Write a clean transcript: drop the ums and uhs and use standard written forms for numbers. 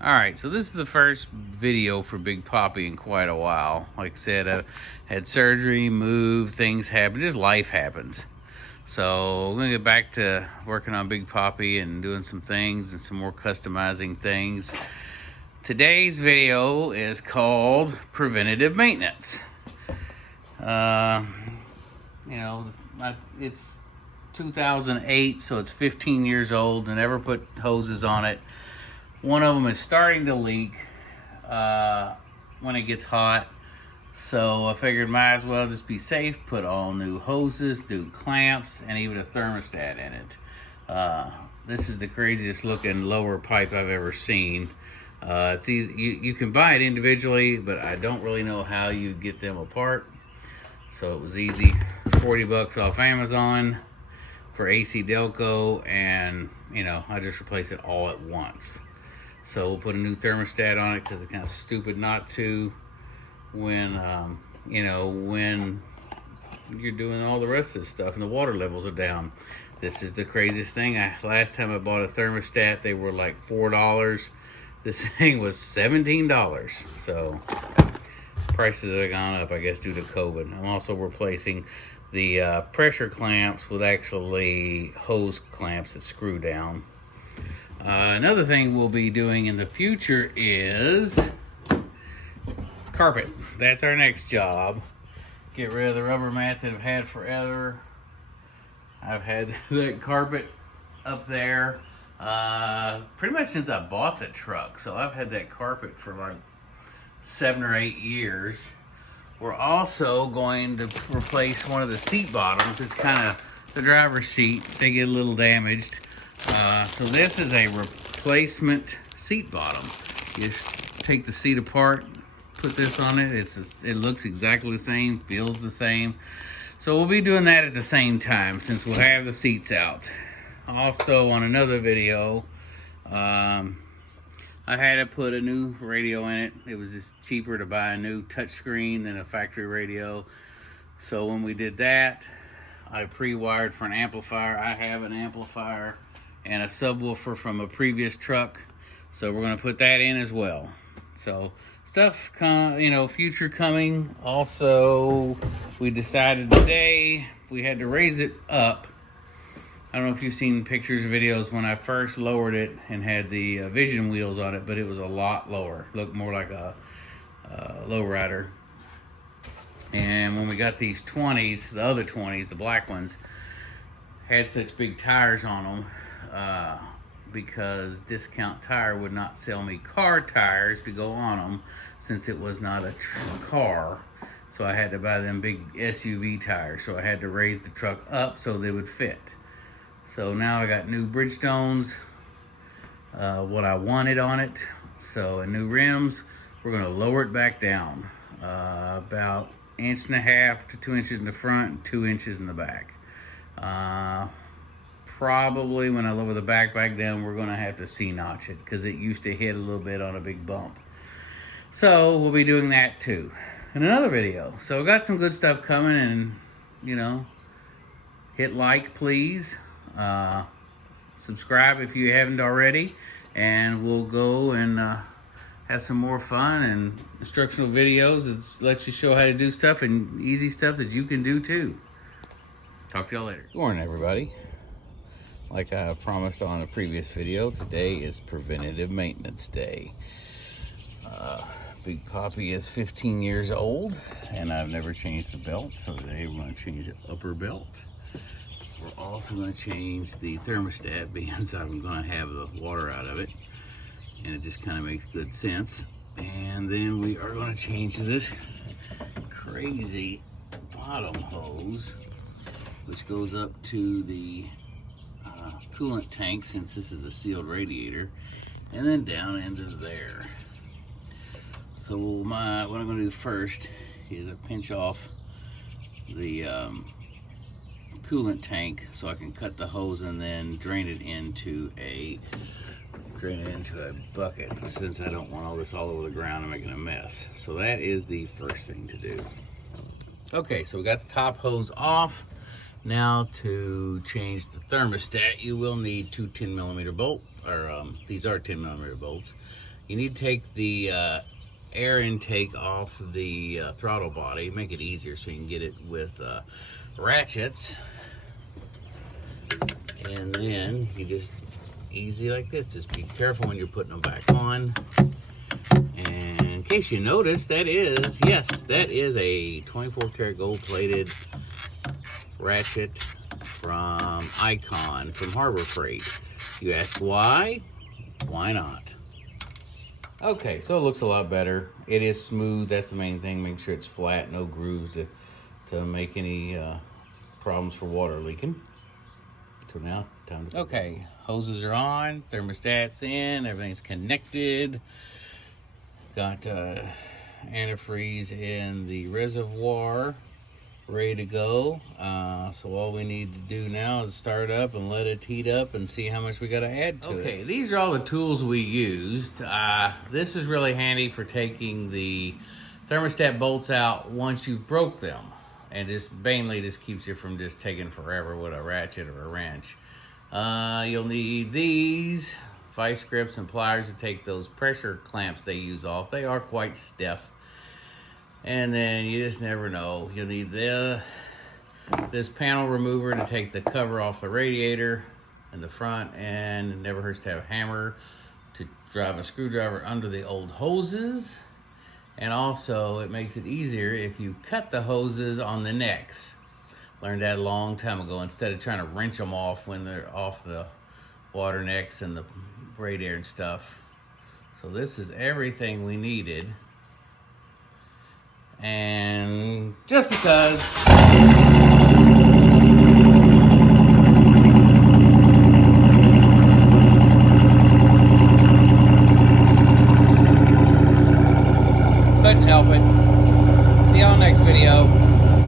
Alright, so this is the first video for Big Poppy in quite a while. Like I said, I had surgery, moved, things happen, just life happens. So I'm gonna get back to working on Big Poppy and doing some things and some more customizing things. Today's video is called Preventative Maintenance. It's 2008, so it's 15 years old and never put hoses on it. One of them is starting to leak when it gets hot. So I figured might as well just be safe, put all new hoses, new clamps, and even a thermostat in it. This is the craziest looking lower pipe I've ever seen. It's easy. You can buy it individually, but I don't really know how you get them apart. So it was easy. 40 bucks off Amazon for AC Delco, and I just replaced it all at once. So we'll put a new thermostat on it because it's kind of stupid not to when when you're doing all the rest of this stuff and the water levels are down. This is the craziest thing. Last time I bought a thermostat, they were like $4. This thing was $17. So prices have gone up, I guess, due to COVID. I'm also replacing the pressure clamps with actually hose clamps that screw down. Another thing we'll be doing in the future is carpet. That's our next job. Get rid of the rubber mat that I've had forever. I've had that carpet up there pretty much since I bought the truck. So I've had that carpet for like 7 or 8 years. We're also going to replace one of the seat bottoms. It's kind of the driver's seat. They get a little damaged. So this is a replacement seat bottom. You just take the seat apart, put this on it. It looks exactly the same, feels the same. So we'll be doing that at the same time since we'll have the seats out. Also on another video, I had to put a new radio in it. It was just cheaper to buy a new touchscreen than a factory radio. So when we did that, I pre-wired for an amplifier. I have an amplifier and a subwoofer from a previous truck. So we're gonna put that in as well. So stuff, future coming. Also, we decided today we had to raise it up. I don't know if you've seen pictures or videos when I first lowered it and had the vision wheels on it, but it was a lot lower. Looked more like a lowrider. And when we got these 20s, the other 20s, the black ones, had such big tires on them because Discount Tire would not sell me car tires to go on them since it was not a car. So I had to buy them big SUV tires. So I had to raise the truck up so they would fit. So now I got new Bridgestones, what I wanted on it. So, and new rims. We're gonna lower it back down about 1.5 to 2 inches in the front and 2 inches in the back. Probably when I lower the back down, we're gonna have to C-notch it because it used to hit a little bit on a big bump. So we'll be doing that too in another video. So got some good stuff coming, and hit like, please. Subscribe if you haven't already, and we'll go and have some more fun and instructional videos. It lets you show how to do stuff and easy stuff that you can do too. Talk to y'all later. Good morning, everybody. Like I promised on a previous video, today is Preventative Maintenance Day. Big Poppy is 15 years old, and I've never changed the belt, so today we're going to change the upper belt. We're also going to change the thermostat because I'm going to have the water out of it, and it just kind of makes good sense. And then we are going to change this crazy bottom hose, which goes up to the coolant tank, since this is a sealed radiator, and then down into there. So what I'm going to do first is I pinch off the coolant tank so I can cut the hose and then drain it into a bucket, since I don't want all this all over the ground and making a mess. So that is the first thing to do. Okay, so we got the top hose off. Now to change the thermostat, you will need two 10mm or these are 10mm bolts. You need to take the air intake off the throttle body, make it easier so you can get it with ratchets. And then you just easy like this. Just be careful when you're putting them back on. And in case you notice, that is a 24 karat gold plated ratchet from Icon from Harbor Freight. You ask why? Why not? Okay, so it looks a lot better. It is smooth. That's the main thing. Make sure it's flat, no grooves to make any problems for water leaking. So now, time to... Okay, hoses are on, thermostat's in, everything's connected. Got antifreeze in the reservoir, ready to go. So all we need to do now is start up and let it heat up and see how much we got to add to it. Okay, these are all the tools we used. This is really handy for taking the thermostat bolts out once you broke them. And just mainly this keeps you from just taking forever with a ratchet or a wrench. You'll need these vice grips and pliers to take those pressure clamps they use off. They are quite stiff. And then you just never know. You'll need this panel remover to take the cover off the radiator in the front, and it never hurts to have a hammer to drive a screwdriver under the old hoses. And also, it makes it easier if you cut the hoses on the necks. Learned that a long time ago, instead of trying to wrench them off when they're off the water necks and the radiator and stuff. So this is everything we needed. And just because... couldn't help it.